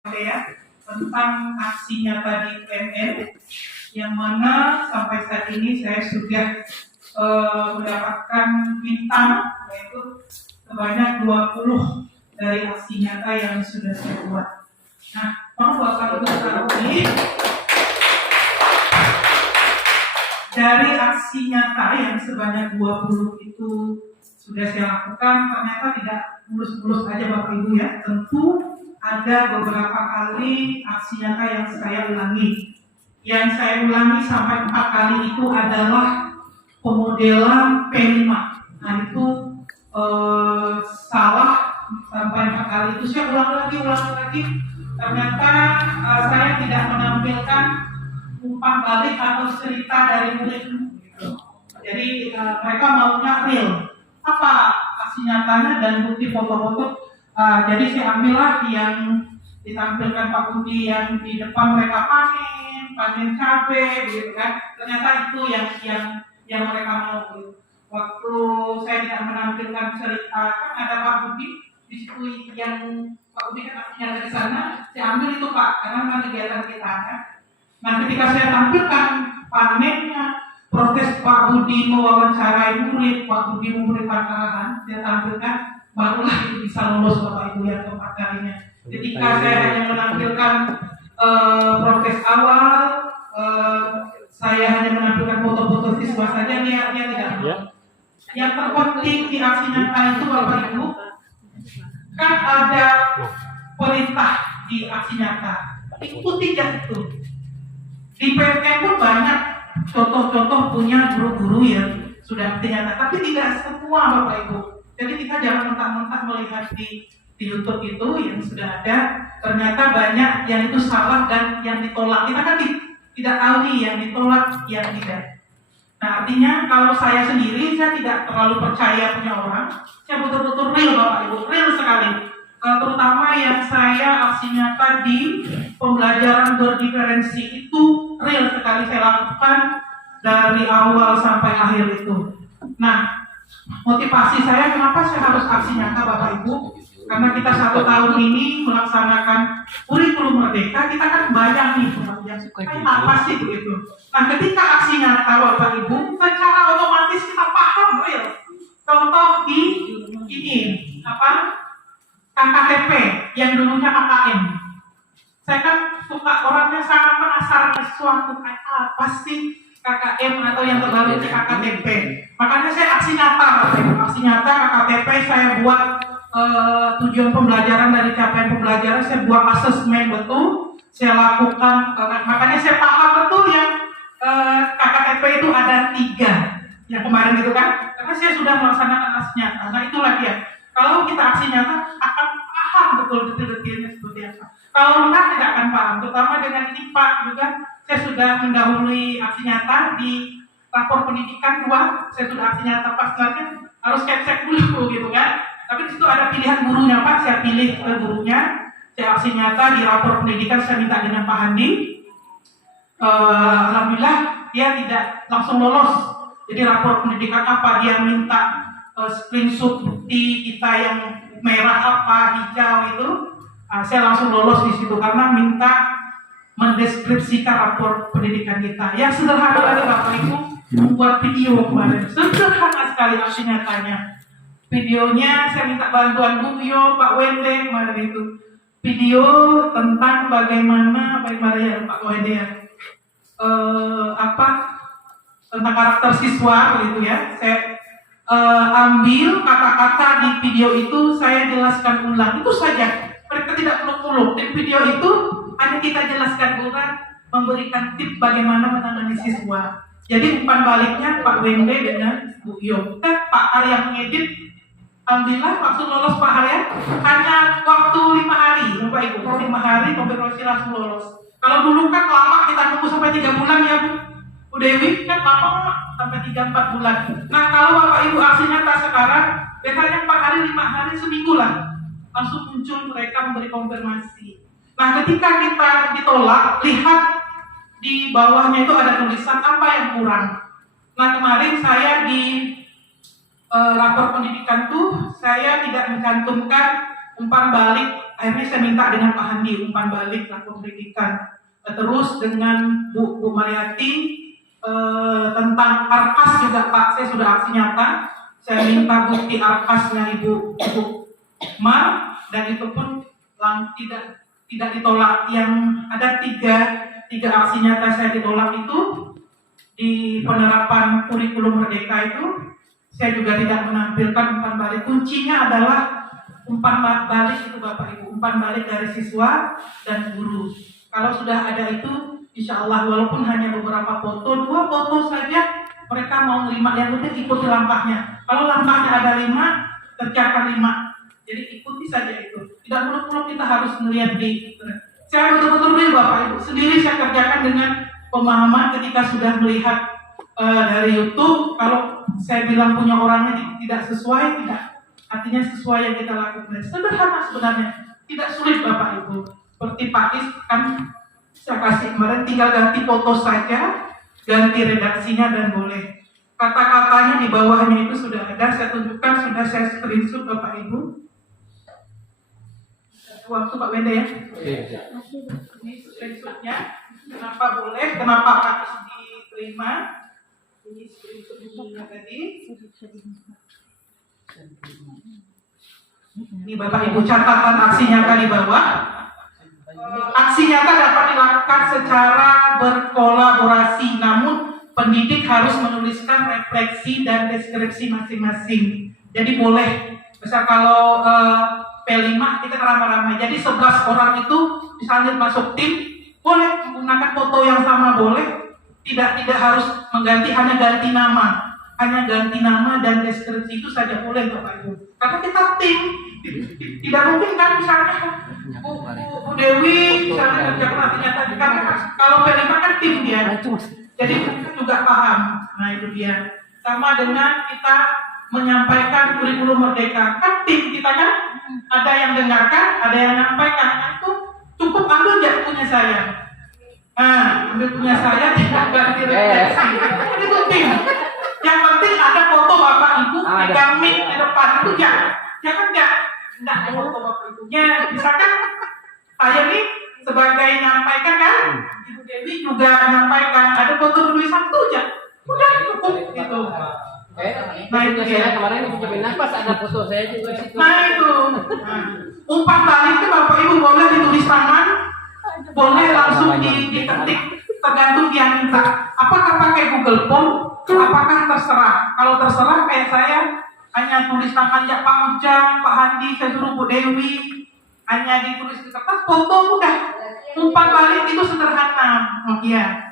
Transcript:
saya tentang aksi nyata di UMN yang mana sampai saat ini saya sudah mendapatkan bintang yaitu sebanyak 20 dari aksi nyata yang sudah saya buat. Nah, mohon Bapak Ibu ketahui dari aksi nyata yang sebanyak 20 itu sudah saya lakukan, ternyata tidak mulus-mulus aja Bapak Ibu ya. Tentu ada beberapa kali aksi nyata yang saya ulangi. Yang saya ulangi sampai 4 kali itu adalah pemodelan P5. Nah itu salah sampai 4 kali itu saya ulang lagi. Ternyata saya tidak menampilkan umpan balik atau cerita dari murid. Jadi mereka maunya real. Apa aksi nyatanya dan bukti foto-foto. Jadi saya ambillah yang ditampilkan Pak Budi yang di depan mereka panen cabai, gitu kan. Ternyata itu yang mereka mau. Waktu saya tidak menampilkan cerita, kan ada Pak Budi di situ yang Pak Budi kan ada di sana. Saya ambil itu Pak, karena kan kegiatan kita kan. Nah ketika saya tampilkan panennya, proses Pak Budi mewawancarai murid, Pak Budi memberikan arahan, saya tampilkan, barulah itu bisa lolos Bapak Ibu yang keempat kalinya. Ketika saya hanya menampilkan proses awal, saya hanya menampilkan foto-foto siswa saja, dia tidak mau. Yang terpenting di aksi nyata itu Bapak Ibu, kan ada perintah di aksi nyata, ikuti itu. Di PMK pun banyak contoh-contoh punya guru-guru yang sudah aksi nyata, tapi tidak semua Bapak Ibu. Jadi kita jangan mentang-mentang melihat di YouTube itu yang sudah ada, ternyata banyak yang itu salah dan yang ditolak. Kita kan tidak tahu nih yang ditolak, yang tidak. Nah artinya kalau saya sendiri, saya tidak terlalu percaya punya orang. Saya betul-betul real Bapak Ibu, real sekali. Terutama yang saya aksi nyata di pembelajaran berdiferensi itu real sekali saya lakukan dari awal sampai akhir itu. Nah, motivasi saya kenapa saya harus aksi nyata Bapak Ibu? Karena kita 1 tahun ini melaksanakan kurikulum merdeka, kita kan banyak nih yang apa sih begitu. Nah ketika aksi nyata Bapak Ibu, secara otomatis kita paham real. Contoh di ini KKTP yang dulunya KKM. Saya kan suka orangnya sangat penasaran sesuatu apa sih KKM atau yang terbaru di KKTP. Makanya saya aksi nyata, aksi nyata KKTP saya buat tujuan pembelajaran dari capaian pembelajaran, saya buat asesmen betul, saya lakukan. Makanya saya paham betul yang KKTP itu ada 3 yang kemarin itu kan, karena saya sudah melaksanakan aksi nyata. Nah itulah dia. Kalau kita aksi nyata akan paham betul detail-detailnya seperti apa. Kalau enggak tidak akan paham, terutama dengan ini Pak juga. Saya sudah mendahului aksi nyata di rapor pendidikan 2, saya sudah aksi nyata pas selanjutnya harus cek dulu gitu kan. Tapi di situ ada pilihan gurunya Pak, saya pilih ke gurunya, saya aksi nyata di rapor pendidikan, saya minta dengan Pak Handi. Alhamdulillah dia tidak langsung lolos. Jadi rapor pendidikan apa dia minta screenshot bukti kita yang merah apa hijau itu, saya langsung lolos di situ karena minta mendeskripsikan rapor pendidikan kita. Yang sederhana tadi Bapak Ibu membuat video kemarin, sederhana sekali aksi nyatanya. Videonya saya minta bantuan Bu Yo, Pak Wende kemarin itu. Video tentang bagaimana ya Pak Wende ya, tentang karakter siswa begitu ya. Saya ambil kata-kata di video itu, saya jelaskan ulang, itu saja. Mereka tidak muluk-muluk. Di video itu hanya kita jelaskan ulang, memberikan tips bagaimana menangani siswa. Jadi umpan baliknya Pak Wende dengan Bu Yo. Pak Arya mengedit, alhamdulillah langsung lolos Pak Arya. Hanya waktu 5 hari, Bapak Ibu. 5 hari konfirmasi langsung lolos. Kalau dulu kan lama kita nunggu sampai 3 bulan ya Bu Dewi, kan lama sampai 3-4 bulan. Nah kalau Bapak Ibu aksi nyata sekarang, biasanya 4 hari, 5 hari, seminggu lah langsung muncul mereka memberi konfirmasi. Nah ketika kita ditolak, lihat di bawahnya itu ada tulisan apa yang kurang. Nah kemarin saya di rapor pendidikan tuh saya tidak mencantumkan umpan balik akhirnya saya minta dengan Pak Handi umpan balik laku pendidikan. Terus dengan Bu Mariati tentang Arkas juga Pak, saya sudah aksi nyata. Saya minta bukti Arkasnya Ibu Mar, dan itu pun tidak ditolak. Yang ada tiga aksi nyata saya ditolak itu di penerapan kurikulum merdeka itu. Saya juga tidak menampilkan umpan balik. Kuncinya adalah umpan balik itu Bapak Ibu, umpan balik dari siswa dan guru. Kalau sudah ada itu, insya Allah walaupun hanya beberapa foto, 2 foto saja, mereka mau nerima. Yang penting ikuti langkahnya. Kalau langkahnya ada 5, kerjakan 5. Jadi ikuti saja itu. Tidak perlu kita harus melihat di. Saya betul-betul beli Bapak Ibu. Sendiri saya kerjakan dengan pemahaman ketika sudah melihat dari YouTube. Kalau saya bilang punya orangnya tidak sesuai, tidak. Artinya sesuai yang kita lakukan. Sederhana sebenarnya, tidak sulit Bapak Ibu. Seperti Pak Is kan saya kasih kemarin, tinggal ganti foto saja, ganti redaksinya dan boleh. Kata-katanya di bawahnya itu sudah ada, saya tunjukkan, sudah saya screenshot Bapak Ibu. Waktu Pak Wende ya. Ini screenshotnya. Kenapa boleh? Kenapa harus diterima? Ini screenshotnya tadi. Ini Bapak Ibu catatan aksi nyata di bawah. Aksi nyata dapat dilakukan secara berkolaborasi, namun pendidik harus menuliskan refleksi dan deskripsi masing-masing. Jadi boleh, misal kalau P5 kita ramai-ramai, jadi 11 orang itu misalnya masuk tim, boleh menggunakan foto yang sama, boleh. Tidak harus mengganti, hanya ganti nama dan deskripsi itu saja boleh Bapak Ibu. Karena kita tim, tidak mungkin kan misalnya Bu Dewi misalnya kerja artinya tadi, karena kalau P5 kan tim dia, jadi kita juga paham. Nah itu dia. Sama dengan kita menyampaikan kurikulum merdeka, kan tim kita kan, ada yang dengarkan, ada yang menyampaikan. Nah, itu cukup ambil aja punya saya. Nah, ambil punya saya, tidak ganti refleksi. Itu tim. Yang penting ada foto Bapak Ibu pegang mic di depan itu jangan enggak foto Bapak Ibunya. Misalkan saya nih sebagai nyampaikan kan, Ibu Dewi juga nyampaikan, ada foto tulisan tuh ya, udah cukup gitu. Nah itu saya kemarin ucapin nafas, ada foto saya juga situ. Nah itu, umpan balik itu Bapak Ibu boleh ditulis tangan, boleh langsung diketik, tergantung dia minta. Apakah pakai Google Form? Apakah terserah? Kalau terserah kayak saya hanya tulis tangan ya Pak Ujang, Pak Handi, saya suruh Bu Dewi, hanya ditulis di kertas, foto udah. Umpan balik itu sederhana, iya.